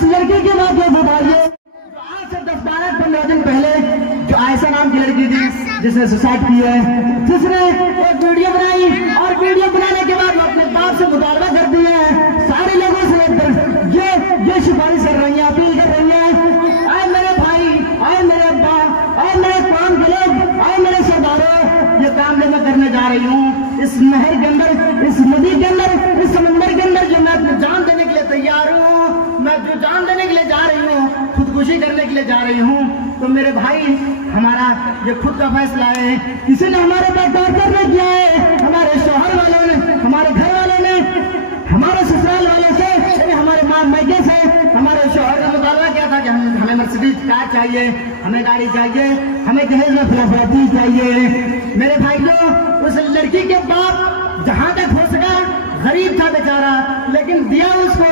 उस लड़की की बात को बताइए। आज से 10-12-15 दिन पहले जो आयशा नाम की लड़की थी जिसने सुसाइड किया है, जिसने एक वीडियो बनाई और वीडियो बनाने के बाद अपने बाप से मुतालबा कर दिया है, सारे लोगों से ये सिफारिश कर रही है, अपील कर रही है, आए मेरे भाई, आए मेरे अब्बा, आए मेरे कौम के लोग, आए मेरे सरदारों, ये काम जो मैं करने जा रही हूँ इस नहर के अंदर, इस नदी के अंदर, इस समंदर के अंदर, जो मैं अपनी जान देने के लिए तैयार हूँ, मैं जो जान देने के लिए जा रही हूँ, खुदकुशी करने के लिए जा रही हूँ। तो मेरे भाई, हमारा ये खुद का फैसला है, किसी ने हमारे पर टॉर्चर नहीं किया है, हमारे शोहर वालों ने, हमारे घर वालों ने, हमारे ससुराल वालों से, हमारे माँ मायके से हमारे शोहर का मुतालबा किया था कि हमें मर्सिडीज कार चाहिए, हमें गाड़ी चाहिए, हमें दहेज में फलाफलाती चाहिए। मेरे भाइयों, उस लड़की के बाप जहां तक हो सका गरीब था बेचारा, लेकिन दिया उसको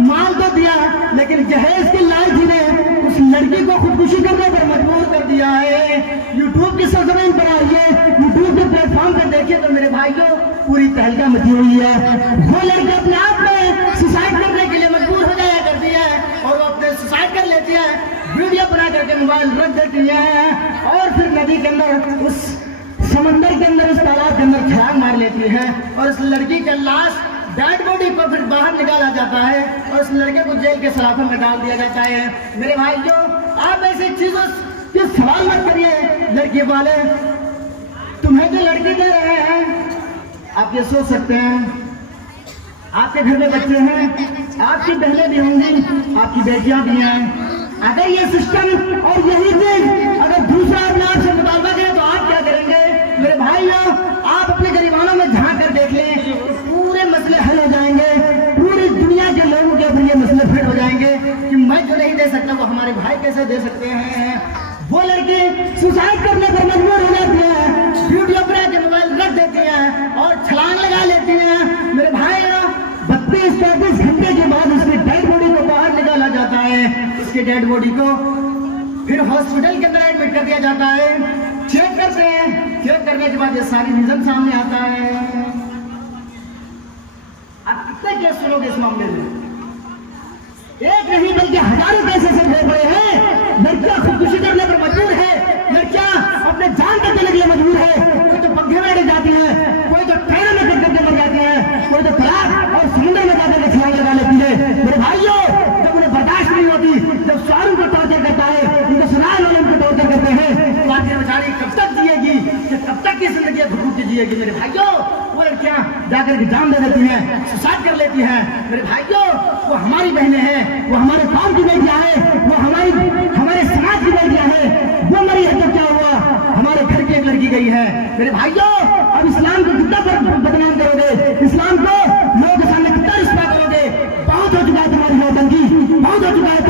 माल तो दिया, लेकिन जहेज की लालची ने उस लड़की को खुदकुशी करने पर मजबूर कर दिया है। यूट्यूब की सरजमीन पर आइए, यूट्यूब के प्लेटफॉर्म पर देखिए तो मेरे भाइयों पूरी तहलका मची हुई है। वो लड़की अपने आप में सुसाइड करने के लिए मजबूर हो जाया करती है और वो अपने सुसाइड कर लेती है, वीडियो बना करके मोबाइल रख देती है और फिर नदी के अंदर, उस समंदर के अंदर, उस तालाब के अंदर छलांग मार लेती है और उस लड़की का लाश, डेड बॉडी को फिर बाहर निकाला जाता है और उस लड़के को जेल के सलाखों में डाल दिया जाता है। मेरे भाइयों, आप ऐसी चीजों के सवाल मत करिए। लड़की वाले तुम्हें जो लड़की दे रहे हैं, आप ये सोच सकते हैं आपके घर में बच्चे हैं, आपकी बहनें भी होंगी, आपकी बेटियां भी हैं। अगर ये सिस्टम और यही चीज अगर दूसरा अपने आप से मुतालबा करे तो आप क्या करेंगे? मेरे भाइयों, आप अपने गरीबानों में झांक कर देख लें, पूरे मसले हल हो जाएंगे, पूरी दुनिया के लोगों के ऊपर ये मसले फिट हो जाएंगे कि मैं जो नहीं दे सकता वो हमारे भाई कैसे दे सकते हैं। वो लड़की सुसाइड करने पर मजबूर हो जाती है, वीडियो बना के मोबाइल रख देती है और छलांग लगा लेती है। मेरे भाइयों, 32-33 घंटे के बाद उसकी डेड बॉडी को बाहर निकाला जाता है, उसके डेड बॉडी को फिर हॉस्पिटल के अंदर एडमिट कर दिया जाता है। चेक करते हैं, चेक करने के बाद ये सारी रीजन सामने आता है। आप कितने केस सुनोगे इस मामले में? एक नहीं बल्कि हजारों केस ऐसे हो गए हैं। लड़कियां खुदकुशी करने पर मजबूर है, लड़कियां अपने जान को देने के लिए मजबूर है। कोई तो पंखे में अड़ जाती है, कोई तो ट्रेन में कट करके मर जाती है, कोई तो तलाक और समुद्र में जाकर के छलांग लगा लेती है। मेरे भाइयों, जब उन्हें बर्दाश्त नहीं होती, जब शाहरुख को टॉर्चर करता है, उनके सुनार वाले उनको टॉर्चर करते हैं, तो आखिर बेचारी कब तक जिएगी, कब तक की जिंदगी भूख के जिएगी? मेरे भाइयों, वो लड़कियां जाकर के जान दे देती हैं, सुसाइड कर लेती हैं। मेरे भाइयों, वो हमारी बहनें हैं, वो हमारे काम की बेटियां हैं, वो हमारे समाज की बेटियां हैं। वो मरी है तो क्या हुआ, हमारे घर की एक लड़की गई है। मेरे भाइयों, अब इस्लाम को कितना बदनाम करोगे, इस्लाम को लोगों के सामने कितना रिश्ता करोगे? बहुत हो चुका है तुम्हारी नौटंकी, बहुत हो चुका है